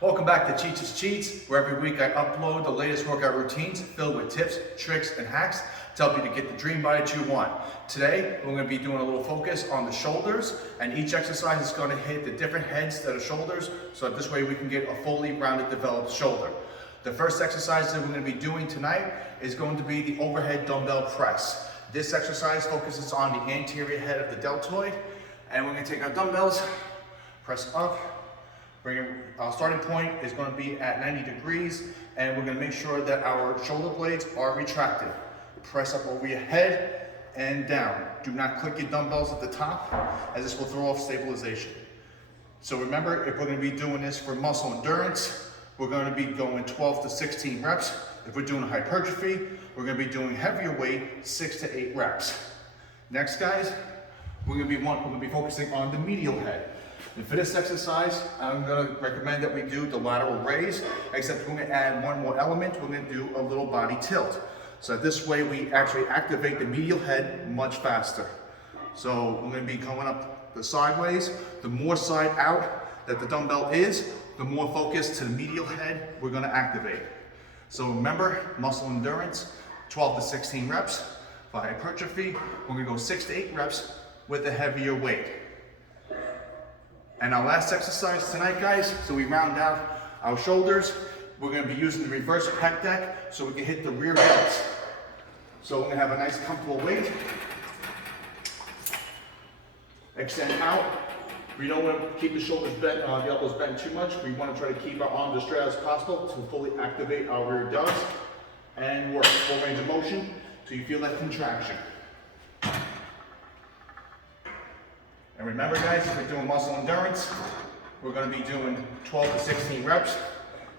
Welcome back to Cheats' Cheats, where every week I upload the latest workout routines filled with tips, tricks, and hacks to help you to get the dream body that you want. Today, we're going to be doing a little focus on the shoulders, and each exercise is going to hit the different heads that are shoulders, so that this way we can get a fully rounded, developed shoulder. The first exercise that we're going to be doing tonight is going to be the overhead dumbbell press. This exercise focuses on the anterior head of the deltoid, and we're going to take our dumbbells, press up. Our starting point is going to be at 90 degrees, and we're going to make sure that our shoulder blades are retracted. Press up over your head and down. Do not click your dumbbells at the top, as this will throw off stabilization. So remember, if we're going to be doing this for muscle endurance, we're going to be going 12 to 16 reps. If we're doing hypertrophy, we're going to be doing heavier weight, 6 to 8 reps. Next, guys, we're going to be focusing on the medial head. And for this exercise, I'm going to recommend that we do the lateral raise, except we're going to add one more element. We're going to do a little body tilt. So this way we actually activate the medial head much faster. So we're going to be going up the sideways. The more side out that the dumbbell is, the more focus to the medial head we're going to activate. So remember, muscle endurance, 12 to 16 reps. For hypertrophy, we're going to go 6 to 8 reps with a heavier weight. And our last exercise tonight, guys, so we round out our shoulders, we're going to be using the reverse Pec Dec so we can hit the rear delts. So we're going to have a nice comfortable weight. Extend out. We don't want to keep the shoulders bent, the elbows bent too much. We want to try to keep our arms as straight as possible to fully activate our rear delts. And work full range of motion till you feel that contraction. And remember, guys, if we're doing muscle endurance, we're going to be doing 12 to 16 reps,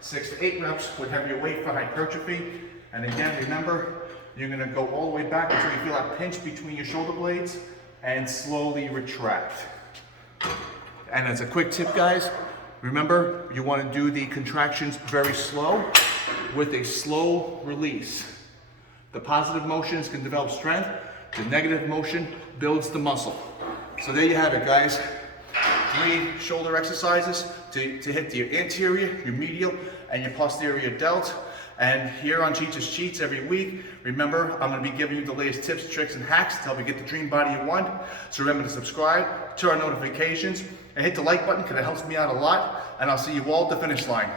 6 to 8 reps with heavier weight for hypertrophy. And again, remember, you're going to go all the way back until you feel that pinch between your shoulder blades and slowly retract. And as a quick tip, guys, remember, you want to do the contractions very slow with a slow release. The positive motions can develop strength. The negative motion builds the muscle. So there you have it, guys. 3 shoulder exercises to hit your anterior, your medial, and your posterior delt. And here on Cheats' Cheats every week, remember, I'm going to be giving you the latest tips, tricks, and hacks to help you get the dream body you want. So remember to subscribe, turn on notifications, and hit the like button because it helps me out a lot. And I'll see you all at the finish line.